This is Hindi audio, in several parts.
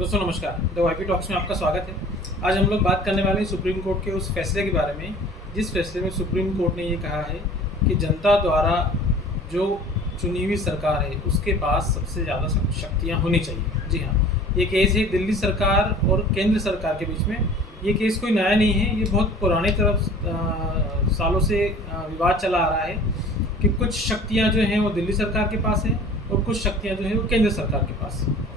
दोस्तों नमस्कार, द वाईपी टॉक्स में आपका स्वागत है। आज हम लोग बात करने वाले हैं सुप्रीम कोर्ट के उस फैसले के बारे में जिस फैसले में सुप्रीम कोर्ट ने ये कहा है कि जनता द्वारा जो चुनी हुई सरकार है उसके पास सबसे ज़्यादा शक्तियाँ होनी चाहिए। जी हाँ, ये केस है दिल्ली सरकार और केंद्र सरकार के बीच में। ये केस कोई नया नहीं है, ये बहुत पुराने सालों से विवाद चला आ रहा है कि कुछ शक्तियाँ जो हैं वो दिल्ली सरकार के पास हैं और कुछ शक्तियाँ जो हैं वो केंद्र सरकार के पास हैं।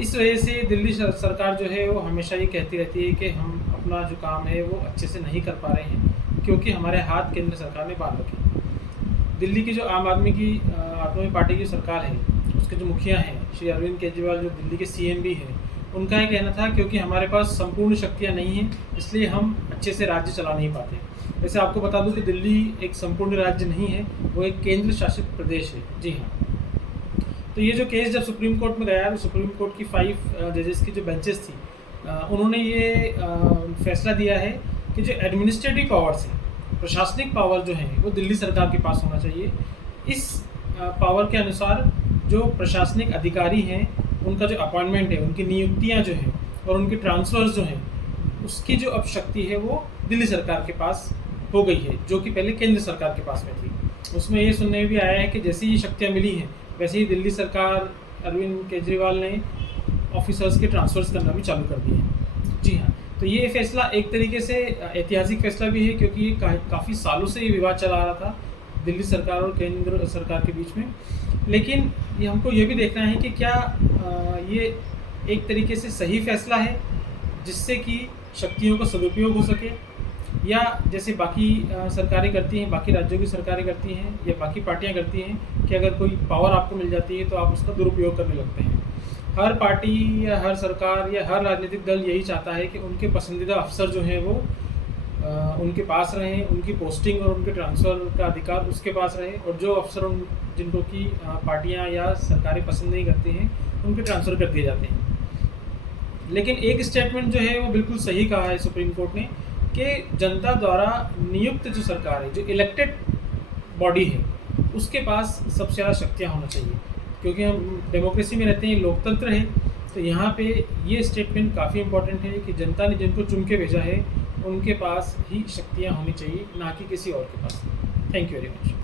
इस वजह से दिल्ली सरकार जो है वो हमेशा ये कहती रहती है कि हम अपना जो काम है वो अच्छे से नहीं कर पा रहे हैं क्योंकि हमारे हाथ केंद्र सरकार ने बांध रखे हैं। दिल्ली की जो आम आदमी पार्टी की सरकार है, उसके जो मुखिया हैं श्री अरविंद केजरीवाल, जो दिल्ली के सीएम भी हैं, उनका ये कहना था क्योंकि हमारे पास संपूर्ण शक्तियाँ नहीं हैं इसलिए हम अच्छे से राज्य चला नहीं पाते। वैसे आपको बता दूँ कि दिल्ली एक संपूर्ण राज्य नहीं है, वो एक केंद्र शासित प्रदेश है। जी हाँ, तो ये जो केस जब सुप्रीम कोर्ट में गया तो सुप्रीम कोर्ट की 5 जजेस की जो बेंचेस थी, उन्होंने ये फैसला दिया है कि जो एडमिनिस्ट्रेटिव पावर्स हैं, प्रशासनिक पावर जो हैं वो दिल्ली सरकार के पास होना चाहिए। इस पावर के अनुसार जो प्रशासनिक अधिकारी हैं उनका जो अपॉइंटमेंट है, उनकी नियुक्तियां जो हैं और उनके ट्रांसफर्स जो हैं, उसकी जो अब शक्ति है वो दिल्ली सरकार के पास हो गई है, जो कि पहले केंद्र सरकार के पास में थी। उसमें ये सुनने में भी आया है कि जैसी ही शक्तियाँ मिली हैं वैसे ही दिल्ली सरकार अरविंद केजरीवाल ने ऑफिसर्स के ट्रांसफर्स करना भी चालू कर दिए हैं। जी हाँ, तो ये फैसला एक तरीके से ऐतिहासिक फैसला भी है क्योंकि ये काफ़ी सालों से ये विवाद चला आ रहा था दिल्ली सरकार और केंद्र सरकार के बीच में। लेकिन ये हमको ये भी देखना है कि क्या ये एक तरीके से सही फैसला है जिससे कि शक्तियों का सदुपयोग हो सके, या जैसे बाकी सरकारें करती हैं, बाकी राज्यों की सरकारें करती हैं या बाकी पार्टियां करती हैं कि अगर कोई पावर आपको मिल जाती है तो आप उसका दुरुपयोग करने लगते हैं। हर पार्टी या हर सरकार या हर राजनीतिक दल यही चाहता है कि उनके पसंदीदा अफसर जो हैं वो उनके पास रहें, उनकी पोस्टिंग और उनके ट्रांसफ़र का अधिकार उसके पास रहे, और जो अफसर जिनको कि पार्टियाँ या सरकारें पसंद नहीं करती हैं उनके ट्रांसफ़र कर दिए जाते हैं। लेकिन एक स्टेटमेंट जो है वो बिल्कुल सही कहा है सुप्रीम कोर्ट ने कि जनता द्वारा नियुक्त जो सरकार है, जो इलेक्टेड बॉडी है, उसके पास सबसे ज़्यादा शक्तियाँ होना चाहिए क्योंकि हम डेमोक्रेसी में रहते हैं, लोकतंत्र है। तो यहाँ पे ये स्टेटमेंट काफ़ी इम्पोर्टेंट है कि जनता ने जिनको चुन के भेजा है उनके पास ही शक्तियाँ होनी चाहिए, ना कि किसी और के पास। Thank you very much.